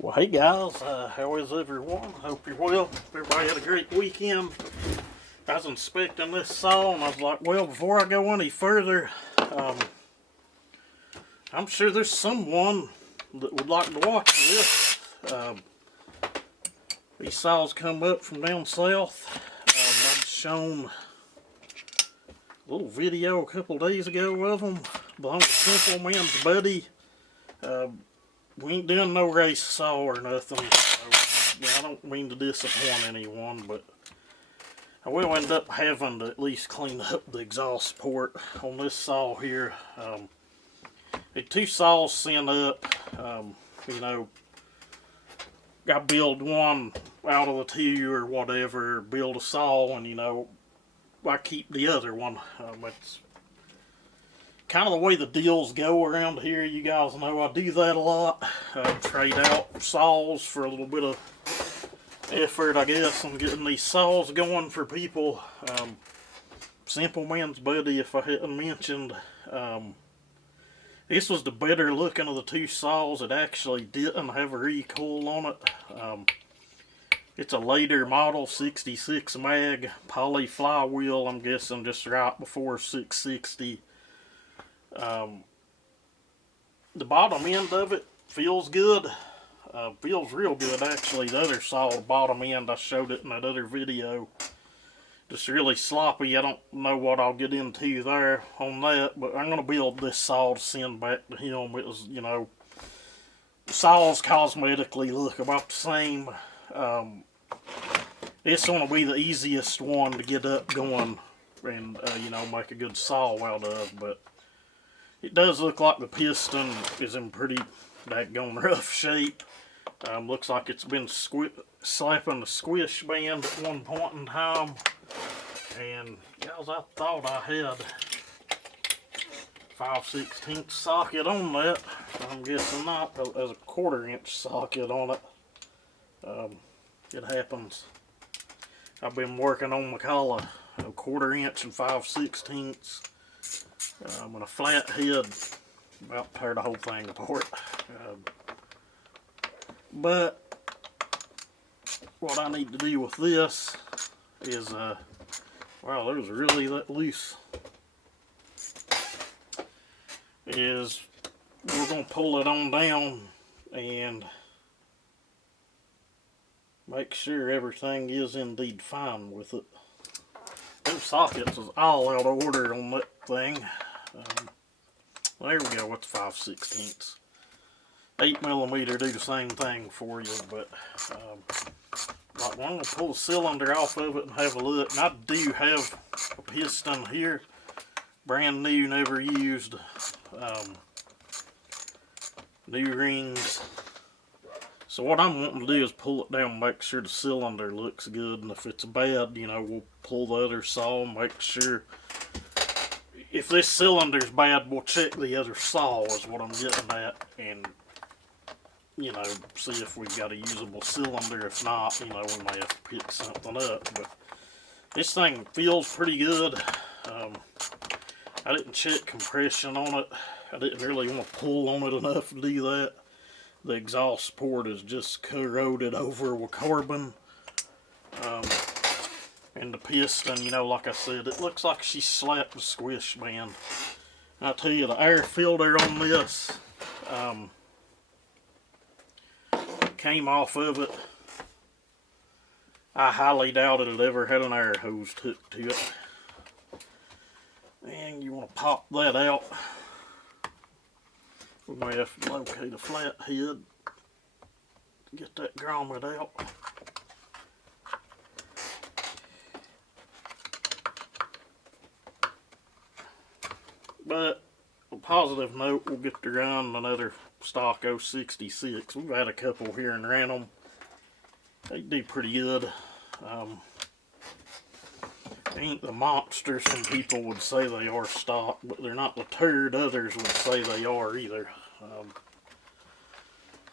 Well, hey guys, how is everyone? Hope you're well. Everybody had a great weekend. I was inspecting this saw and I was like, well, before I go any further, I'm sure there's someone that would like to watch this. These saws come up from down south. I've shown a little video a couple days ago of them. Belong to Simple Man's Buddy. We ain't doing no race saw or nothing, so yeah, I don't mean to disappoint anyone, but I will end up having to at least clean up the exhaust port on this saw here. The two saws sent up, you know, I build one out of the two or whatever, build a saw, and you know, I keep the other one. It's kind of the way the deals go around here. You guys know I do that a lot. Trade out saws for a little bit of effort, I guess, on getting these saws going for people. Simple Man's Buddy, if I hadn't mentioned, this was the better looking of the two saws. It actually didn't have a recoil on it. It's a later model, 66 mag, poly flywheel, I'm guessing just right before 660. The bottom end of it feels good. Feels real good actually. The other saw, the bottom end, I showed it in that other video. Just really sloppy. I don't know what I'll get into there on that, but I'm going to build this saw to send back to him. It was, you know, the saws cosmetically look about the same. It's going to be the easiest one to get up going and, you know, make a good saw out of, but it does look like the piston is in pretty daggone rough shape. Looks like it's been slapping the squish band at one point in time. And guys, I thought I had 5/16 socket on that. I'm guessing not. There's a 1/4 inch socket on it. It happens. I've been working on my collar, a 1/4 inch and 5/16. And a flat head, about tear the whole thing apart. But what I need to do with this is, wow, there's really that loose. Is we're gonna pull it on down and make sure everything is indeed fine with it. Those sockets is all out of order on that thing. There we go, it's 5/16. 8mm do the same thing for you, but like, I'm going to pull the cylinder off of it and have a look. And I do have a piston here, brand new, never used. New rings. So what I'm wanting to do is pull it down and make sure the cylinder looks good, and if it's bad, you know, we'll pull the other saw and make sure. If this cylinder's bad, we'll check the other saw is what I'm getting at, and you know, see if we've got a usable cylinder. If not, you know, we may have to pick something up. But this thing feels pretty good. I didn't check compression on it. I didn't really want to pull on it enough to do that. The exhaust port is just corroded over with carbon. And the piston, you know, like I said, it looks like she slapped the squish band. I'll tell you, the air filter on this came off of it. I highly doubt it ever had an air hose hooked to it. And you want to pop that out. We may have to locate a flat head to get that grommet out. But on a positive note, we'll get to run another stock 066. We've had a couple here and ran them. They do pretty good. They ain't the monsters some people would say they are stock, but they're not the turd others would say they are either.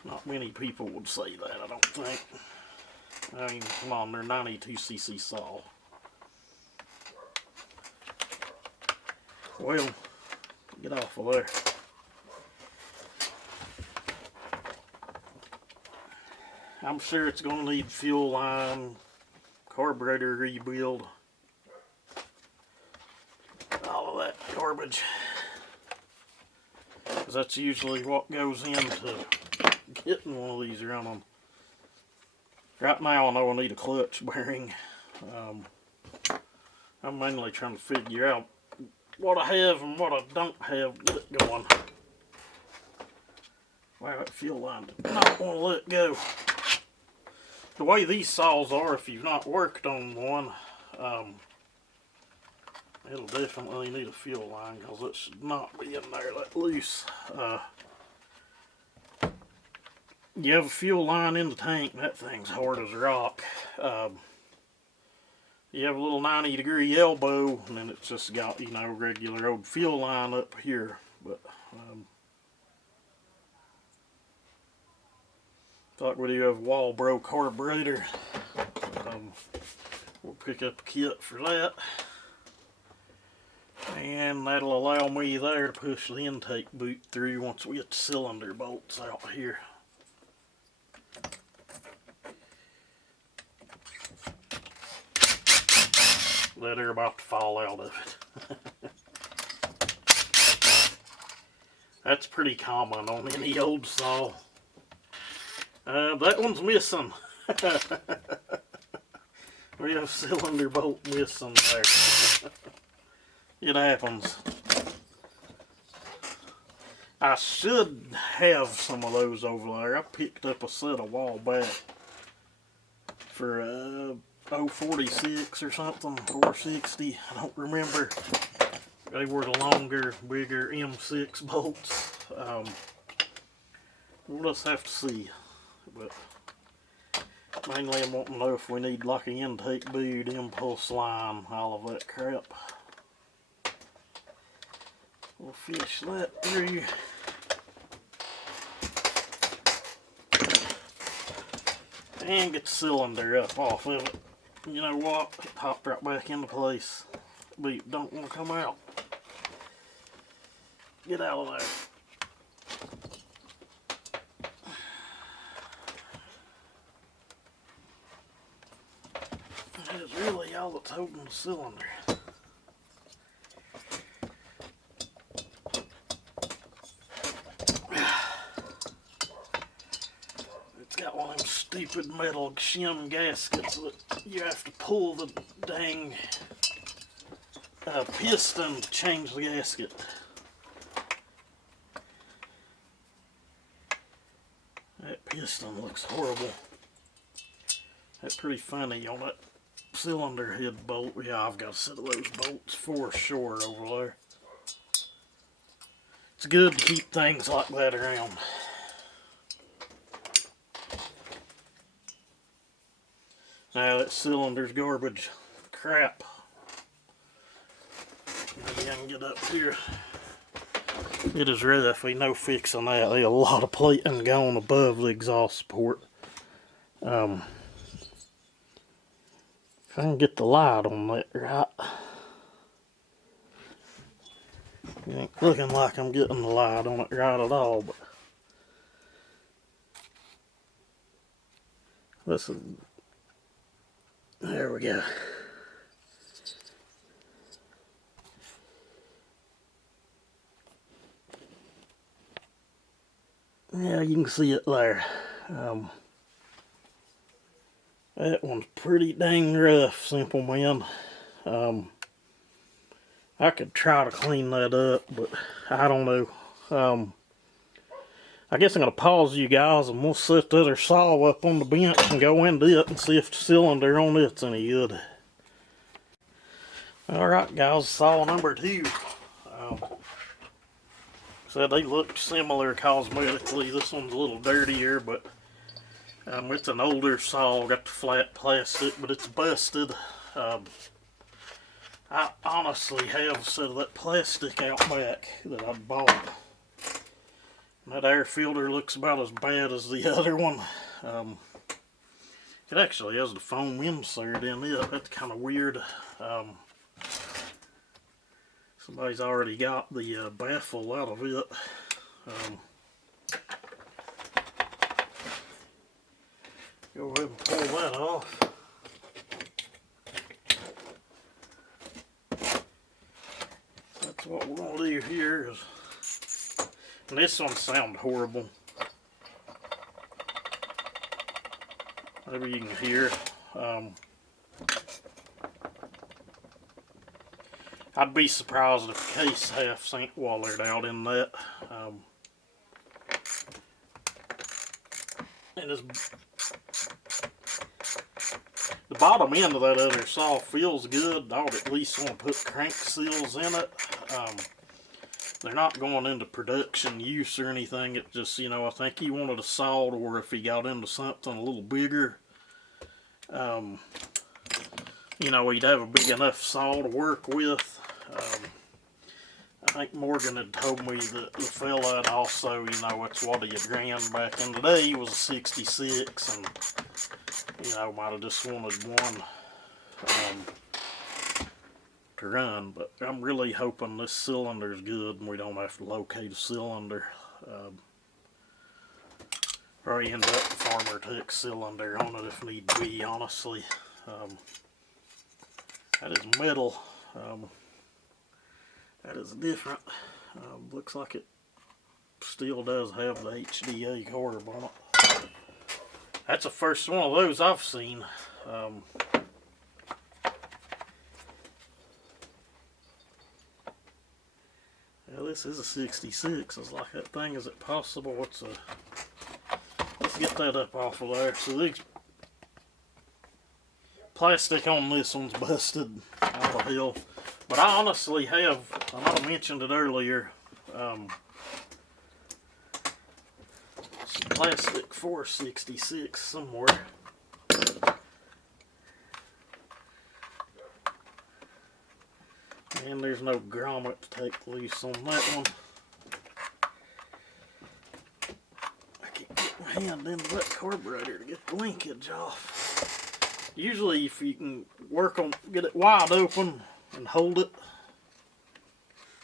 Not many people would say that, I don't think. I mean, come on, they're 92cc saw. Well, get off of there. I'm sure it's going to need fuel line, carburetor rebuild, all of that garbage. Because that's usually what goes into getting one of these running. Right now I know I need a clutch bearing. I'm mainly trying to figure out what I have and what I don't have to get it going. Wow, that fuel line did not want to let go. The way these saws are, if you've not worked on one, it'll definitely need a fuel line because it should not be in there let loose. You have a fuel line in the tank, that thing's hard as a rock. You have a little 90-degree elbow, and then it's just got, you know, regular old fuel line up here. But like we do have a Walbro carburetor. We'll pick up a kit for that. And that'll allow me there to push the intake boot through once we get the cylinder bolts out here. That are about to fall out of it. That's pretty common on any old saw. That one's missing. We have cylinder bolt missing there. It happens. I should have some of those over there. I picked up a set a while back for 046 or something, 460. I don't remember. They were the longer, bigger M6 bolts. We'll just have to see. But mainly I'm wanting to know if we need like an intake boot, impulse line, all of that crap. We'll fish that through. And get the cylinder up off of it. You know what? It popped right back into place. But don't want to come out. Get out of there. That is really all that's holding the cylinder. It's got one of them stupid metal shim gaskets that you have to pull the dang piston to change the gasket. That piston looks horrible. That's pretty funny on that cylinder head bolt. Yeah, I've got a set of those bolts for sure over there. It's good to keep things like that around. Now that cylinder's garbage. Crap. Maybe I can get up here. It is rough. Ain't no fixing that. There's a lot of plating going above the exhaust support. If I can get the light on that right. It ain't looking like I'm getting the light on it right at all, but listen. There we go. Yeah, you can see it there. That one's pretty dang rough, simple man. I could try to clean that up, but I don't know. I guess I'm going to pause you guys and we'll set the other saw up on the bench and go into it and see if the cylinder on it's any good. Alright guys, saw number 2. So they look similar cosmetically. This one's a little dirtier, but it's an older saw, got the flat plastic, but it's busted. I honestly have a set of that plastic out back that I bought. That air filter looks about as bad as the other one. It actually has the foam insert in it. That's kind of weird. Somebody's already got the baffle out of it. Go ahead and pull that off. That's what we're going to do here. And this one sounds horrible. Maybe you can hear. I'd be surprised if the case half sank wallered out in that. And the bottom end of that other saw feels good. I would at least want to put crank seals in it. They're not going into production use or anything. It's just, you know, I think he wanted a saw, or if he got into something a little bigger, you know, he'd have a big enough saw to work with. I think Morgan had told me that the fella had also, you know, it's what he had ran back in the day was a 66, and, you know, might have just wanted one to run. But I'm really hoping this cylinder's good and we don't have to locate a cylinder. Probably end up with Farmer Tech cylinder on it if need be, honestly. That is metal. That is different. Looks like it still does have the HDA carb on it. That's the first one of those I've seen. Yeah, this is a 66. It's like, that thing, is it possible? Let's get that up off of there. So these plastic on this one's busted out of hell. But I honestly have, I might have mentioned it earlier, some plastic 466 somewhere. And there's no grommet to take loose on that one. I can't get my hand into that carburetor to get the linkage off. Usually if you can work on, get it wide open and hold it,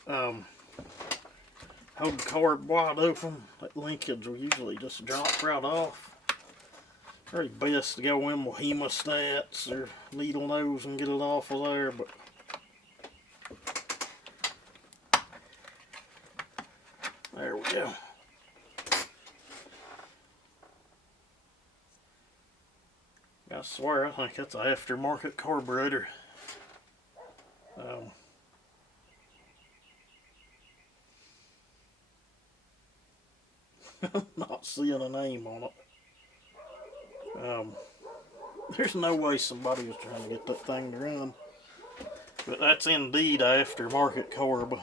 hold the carb wide open, that linkage will usually just drop right off. Very best to go in with hemostats or needle nose and get it off of there, but there we go. I swear, I think that's an aftermarket carburetor. I'm not seeing a name on it. There's no way somebody was trying to get that thing to run. But that's indeed an aftermarket carb.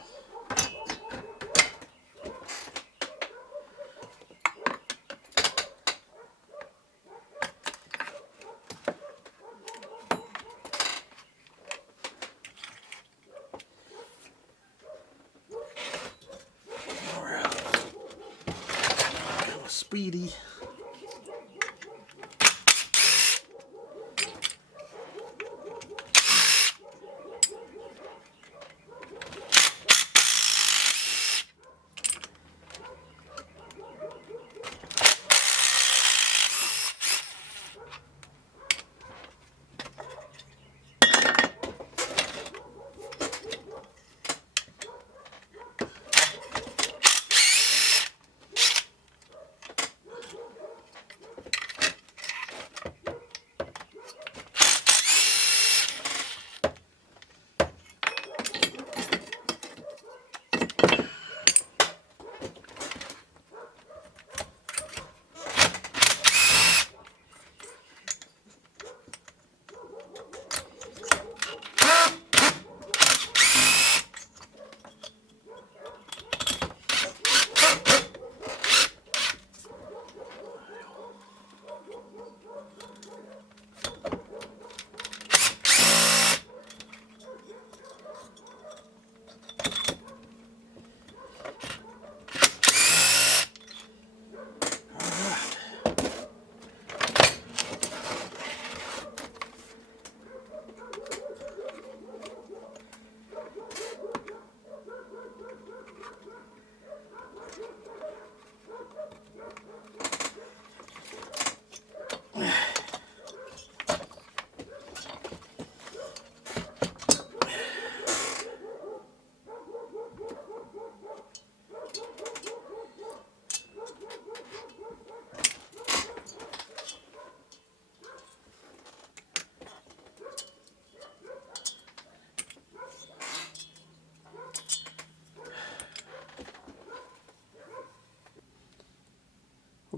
Speedy.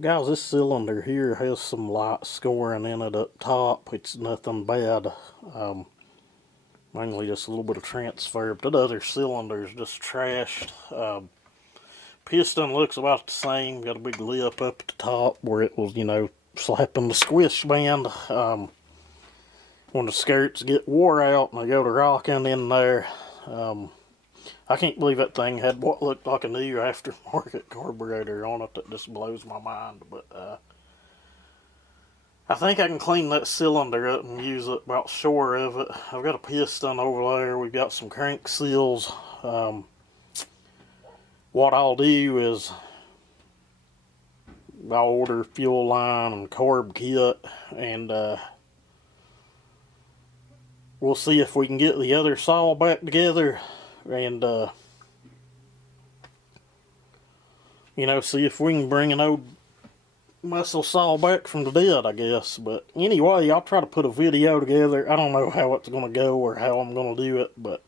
Guys, this cylinder here has some light scoring in it up top. It's nothing bad. Mainly just a little bit of transfer, but that other cylinder is just trashed. Piston looks about the same. Got a big lip up at the top where it was, you know, slapping the squish band. When the skirts get wore out and they go to rocking in there, I can't believe that thing had what looked like a new aftermarket carburetor on it. That just blows my mind. But I think I can clean that cylinder up and use it about short of it. I've got a piston over there. We've got some crank seals. What I'll do is I'll order fuel line and carb kit, and we'll see if we can get the other saw back together and you know, see if we can bring an old muscle saw back from the dead, I guess. But anyway, I'll try to put a video together. I don't know how it's going to go or how I'm going to do it, but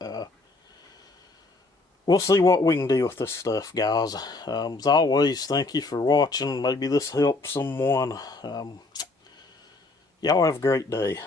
we'll see what we can do with this stuff, guys. As always, thank you for watching. Maybe this helps someone. Y'all have a great day.